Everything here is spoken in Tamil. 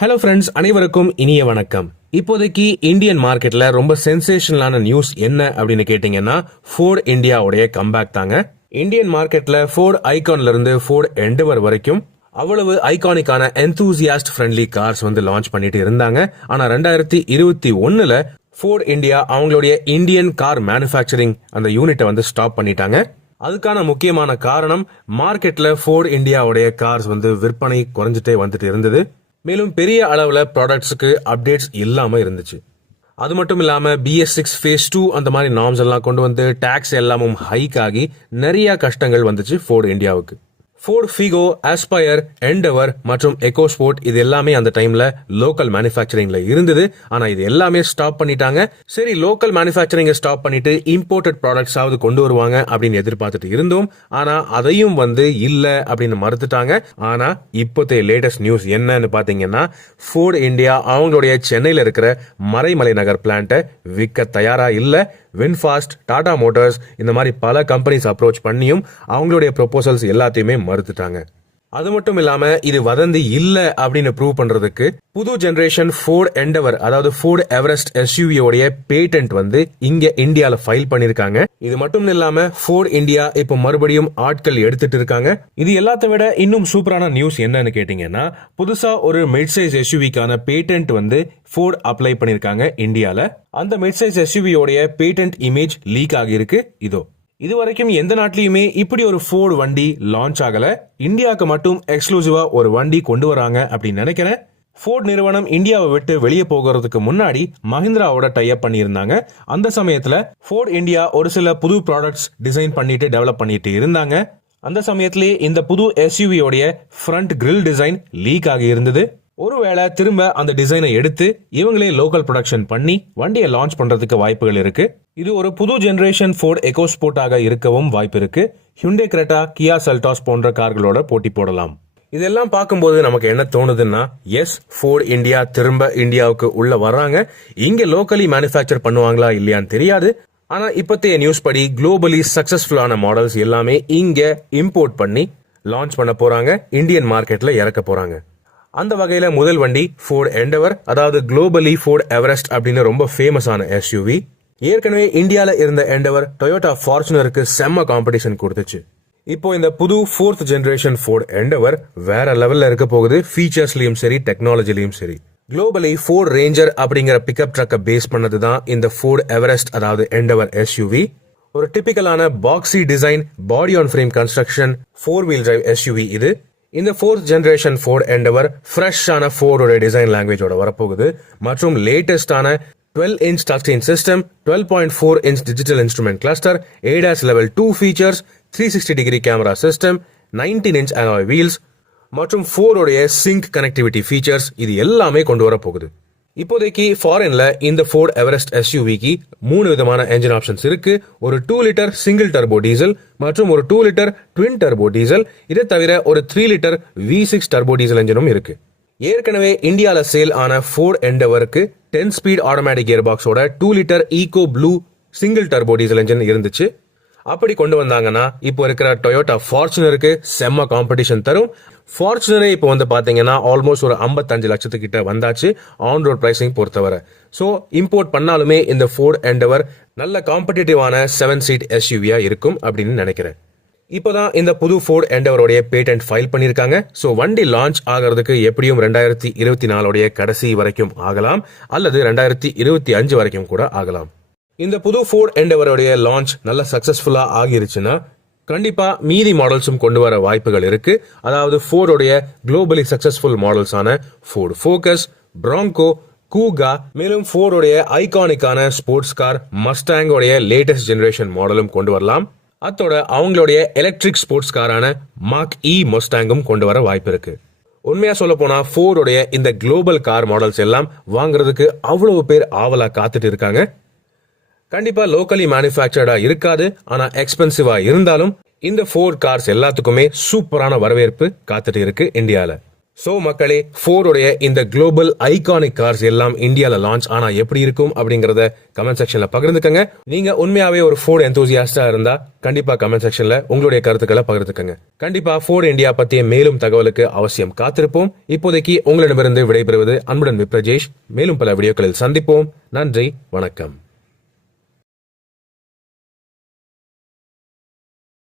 ஹலோ ஃப்ரெண்ட்ஸ் அனைவருக்கும் இனிய வணக்கம். இப்போதைக்கு இந்தியன் மார்க்கெட்ல ரொம்ப சென்சேஷனலான நியூஸ் என்ன அப்படின்னு கேட்டீங்கன்னா ஃபோர்ட் இந்தியாவுடைய கம்பேக் தாங்க. இந்தியன் மார்க்கெட்ல ஃபோர்ட் ஐகான்ல இருந்து ஃபோர்ட் எண்டவர் வரைக்கும் அவ்வளவு ஐகானிக்கான என்தூசியாஸ்ட் ஃப்ரெண்ட்லி கார்ஸ் வந்து லான்ச் பண்ணிட்டு இருந்தாங்க. ஆனா ரெண்டாயிரத்தி இருபத்தி ஒன்னுல ஃபோர்ட் இந்தியா அவங்களுடைய இந்தியன் கார் மேனுஃபேக்சரிங் அந்த யூனிட்டை வந்து ஸ்டாப் பண்ணிட்டாங்க. அதுக்கான முக்கியமான காரணம் மார்க்கெட்ல ஃபோர்ட் இந்தியாவுடைய கார்ஸ் வந்து விற்பனை குறைஞ்சிட்டே வந்துட்டு இருந்தது. மேலும் பெரிய அளவில் ப்ராடக்ட்ஸுக்கு அப்டேட்ஸ் இல்லாமல் இருந்துச்சு. அது மட்டும் இல்லாமல் பிஎஸ் சிக்ஸ் ஃபேஸ் டூ அந்த மாதிரி நார்ம்ஸ் எல்லாம் கொண்டு வந்து டேக்ஸ் எல்லாமும் ஹைக் ஆகி நிறைய கஷ்டங்கள் வந்துச்சு ஃபோர்டு இந்தியாவுக்கு ஃபோர்ட் ஃபிகோ ஆஸ்பயர் எண்டவர் மற்றும் எக்கோஸ்போர்ட் இது எல்லாமே அந்த டைம்ல லோக்கல் மேனுஃபேக்சரிங்ல இருந்தது. ஆனா இது எல்லாமே ஸ்டாப் பண்ணிட்டாங்க. சரி லோக்கல் மேனுஃபேக்சரிங்க ஸ்டாப் பண்ணிட்டு இம்போர்ட்டட் ப்ராடக்ட்ஸாவது கொண்டு வருவாங்க அப்படின்னு எதிர்பார்த்துட்டு இருந்தோம். ஆனா அதையும் வந்து இல்ல அப்படின்னு மறுத்துட்டாங்க. ஆனா இப்போதைய லேட்டஸ்ட் நியூஸ் என்னன்னு பாத்தீங்கன்னா ஃபோர்ட் இந்தியா அவங்களுடைய சென்னையில் இருக்கிற மறைமலை நகர் பிளான்ட்டை விற்க தயாரா இல்லை. வின்ஃபாஸ்ட் டாடா மோட்டார்ஸ் இந்த மாதிரி பல கம்பெனிஸ் அப்ரோச் பண்ணியும் அவங்களுடைய ப்ரொபோசல்ஸ் எல்லாத்தையுமே மறுத்துட்டாங்க. அது மட்டும் இல்லாம இது வதந்தி இல்ல அப்படின்னு ப்ரூவ் பண்றதுக்கு புது ஜெனரேஷன் ஃபோர்ட் எண்டவர் அதாவது ஃபோர்ட் எவரெஸ்ட் எஸ்யூவியோடைய பேட்டன்ட் வந்து இங்க இந்தியால ஃபைல் பண்ணிருக்காங்க. இது மட்டும் இல்லாம ஃபோர்ட் இந்தியா இப்போ மறுபடியும் ஆட்கள் எடுத்துட்டு இருக்காங்க. இது எல்லாத்த விட இன்னும் சூப்பரான நியூஸ் என்னன்னு கேட்டீங்கன்னா புதுசா ஒரு மிட் சைஸ் எஸ்யூவிக்கான பேட்டன்ட் வந்து ஃபோர்ட் அப்ளை பண்ணிருக்காங்க இந்தியால. அந்த மிட் சைஸ் எஸ்யூவியோடைய பேட்டன்ட் இமேஜ் லீக் ஆகியிருக்கு. இதோ இது வரைக்கும் எந்த நாட்டிலையுமே இப்படி ஒரு ஃபோர்டு வண்டி லான்ச் ஆகலை. இந்தியாவுக்கு மட்டும் எக்ஸ்க்ளூசிவாக ஒரு வண்டி கொண்டு வராங்க அப்படின்னு நினைக்கிறேன். ஃபோர்ட் நிறுவனம் இந்தியாவை விட்டு வெளியே போகிறதுக்கு முன்னாடி மஹிந்திராவோட டைப் பண்ணியிருந்தாங்க. அந்த சமயத்தில் ஃபோர்ட் இந்தியா ஒரு சில புது ப்ராடக்ட்ஸ் டிசைன் பண்ணிட்டு டெவலப் பண்ணிட்டு இருந்தாங்க. அந்த சமயத்திலேயே இந்த புது எஸ்யூவியோடைய ஃப்ரண்ட் கிரில் டிசைன் லீக் ஆகி இருந்தது. ஒருவேளை திரும்ப அந்த டிசைனை எடுத்து இவங்களே லோக்கல் ப்ரொடக்ஷன் பண்ணி வண்டியை லான்ச் பண்றதுக்கு வாய்ப்புகள் இருக்கு. இது ஒரு புது ஜெனரேஷன் ஃபோர்ட் எக்கோஸ்போர்ட்டாக இருக்கவும் வாய்ப்பு இருக்கு. ஹியூண்டே கிரெட்டா கியா செல்டாஸ் போன்ற கார்களோட போட்டி போடலாம். இதெல்லாம் பார்க்கும்போது நமக்கு என்ன தோணுதுன்னா எஸ் ஃபோர்ட் இந்தியா திரும்ப இந்தியாவுக்கு உள்ள வர்றாங்க. இங்க லோக்கலி மேனுஃபேக்சர் பண்ணுவாங்களா இல்லையான்னு தெரியாது. ஆனா இப்பத்தைய நியூஸ் படி குளோபலி சக்சஸ்ஃபுல்லான மாடல்ஸ் எல்லாமே இங்க இம்போர்ட் பண்ணி லான்ச் பண்ண போறாங்க. இந்தியன் மார்க்கெட்ல இறக்க போறாங்க. அந்த வகையில் முதல் வண்டி ஃபோர்ட் எண்டவர் அதாவது குளோபலி ஃபோர்ட் எவரெஸ்ட் அப்படின்னு ரொம்ப ஃபேமஸான எஸ்யூவி ஏற்கனவே இந்தியாவில் இருந்த எண்டவர் டொயோட்டா ஃபார்ச்சுனருக்கு செம்ம காம்படிஷன் கொடுத்துச்சு. இப்போ இந்த புது ஃபோர்த் ஜென்ரேஷன் ஃபோர்ட் எண்டவர் வேற லெவலில் இருக்க போகுது. ஃபீச்சர்ஸ்லையும் சரி டெக்னாலஜிலையும் சரி. குளோபலி ஃபோர்ட் ரேஞ்சர் அப்படிங்கிற பிக்கப் ட்ரக்கை பேஸ் பண்ணது தான் இந்த ஃபோர்ட் எவரெஸ்ட் அதாவது எண்டவர் எஸ்யூவி ஒரு டிபிக்கலான boxy design body on frame construction four wheel drive SUV இது. இந்த ஃபோர்த் ஜென்ரேஷன் ஃபோர்ட் எண்டவர் ஃப்ரெஷ்ஷான ஃபோர்டோட டிசைன் லாங்குவேஜோட வரப்போகுது. மற்றும் லேட்டஸ்டான twelve inch touch system twelve point four inch digital instrument cluster ADAS level two features three sixty degree camera system nineteen inch alloy wheels மற்றும் ஃபோருடைய சிங்க் கனெக்டிவிட்டி ஃபீச்சர்ஸ் இது எல்லாமே கொண்டு வர போகுது இப்போதைக்கு ஃபாரின்ல இந்த ஃபோர்ட் எவரெஸ்ட் எஸ்யூவிக்கு மூணு விதமான என்ஜின் ஆப்ஷன்ஸ் இருக்கு. ஒரு two litre single turbo diesel மற்றும் ஒரு two litre twin turbo diesel இதை தவிர ஒரு three litre V six turbo diesel என்ஜினும் இருக்கு. ஏற்கனவே இந்தியாவில் சேல் ஆன ஃபோர்ட் எண்டவருக்கு டென் ஸ்பீட் ஆட்டோமேட்டிக் கியர் பாக்ஸோட two litre eco blue single turbo diesel engine இருந்துச்சு. அப்படி கொண்டு வந்தாங்கன்னா இப்போ இருக்கிற டொயோட்டா ஃபார்ச்சுனருக்கு செம்ம காம்படிஷன் தரும். ஃபார்ச்சுனரே இப்போ வந்து பார்த்தீங்கன்னா ஆல்மோஸ்ட் ஒரு ஐம்பத்தஞ்சு லட்சத்துக்கிட்ட வந்தாச்சு ஆன் ரோட் ப்ரைஸிங் பொறுத்தவரை. ஸோ இம்போர்ட் பண்ணாலுமே இந்த ஃபோர்ட் அண்டவர் நல்ல காம்படிட்டிவான செவன் சீட் எஸ்யூவியாக இருக்கும் அப்படின்னு நினைக்கிறேன். இப்போதான் இந்த புது ஃபோர்ட் எண்டவருடைய பேட்டன்ட் ஃபைல் பண்ணியிருக்காங்க. ஸோ வண்டி லான்ச் ஆகிறதுக்கு எப்படியும் ரெண்டாயிரத்தி இருபத்தி நாலுடைய கடைசி வரைக்கும் ஆகலாம் அல்லது ரெண்டாயிரத்தி இருபத்தி அஞ்சு வரைக்கும் கூட ஆகலாம். இந்த புது ஃபோர்ட் எண்டவருடைய லான்ச் நல்ல சக்சஸ்ஃபுல்லா ஆகிருச்சுன்னா கண்டிப்பா மீதி மாடல்ஸும் கொண்டு வர வாய்ப்புகள் இருக்கு. அதாவது ஃபோர்டுடைய குளோபலி சக்சஸ்ஃபுல் மாடல்ஸான ஃபோர்டு ஃபோக்கஸ் பிராங்கோ கூகா மேலும் ஃபோர்டுடைய ஐகானிக்கான ஸ்போர்ட்ஸ் கார் மஸ்டாங்கோடைய லேட்டஸ்ட் ஜெனரேஷன் மாடலும் கொண்டு வரலாம். அத்தோட அவங்களுடைய எலக்ட்ரிக் ஸ்போர்ட்ஸ் காரான மார்க் இ மொஸ்டாங்கும் கொண்டு வர வாய்ப்பு இருக்கு. உண்மையா சொல்ல போனா ஃபோர்டுடைய இந்த குளோபல் கார் மாடல்ஸ் எல்லாம் வாங்குறதுக்கு அவ்வளவு பேர் ஆவலா காத்துட்டு இருக்காங்க. கண்டிப்பா லோக்கலி மேனுஃபேக்சர்டா இருக்காது ஆனா எக்ஸ்பென்சிவா இருந்தாலும் இந்த ஃபோர் கார்ஸ் எல்லாத்துக்குமே சூப்பரான வரவேற்பு காத்துட்டு இருக்கு இந்தியால. சோ மக்களே ஃபோருடைய இந்த குளோபல் ஐகானிக் கார்ஸ் எல்லாம் இந்தியாவில் லான்ச் ஆனா எப்படி இருக்கும் அப்படிங்கறத கமெண்ட் செக்ஷன்ல பகிர்ந்துக்கங்க. நீங்க உண்மையாவே ஒரு ஃபோர்டு எந்தூசியாஸ்டா இருந்தா கண்டிப்பா கமெண்ட் செக்ஷன்ல உங்களுடைய கருத்துக்களை பகிர்ந்துக்கங்க. கண்டிப்பா ஃபோர்டு இந்தியா பத்திய மேலும் தகவலுக்கு அவசியம் காத்திருப்போம். இப்போதைக்கு உங்களிடமிருந்து விடைபெறுவது அன்புடன் விப்ரஜேஷ். மேலும் பல வீடியோக்களில் சந்திப்போம். நன்றி வணக்கம்.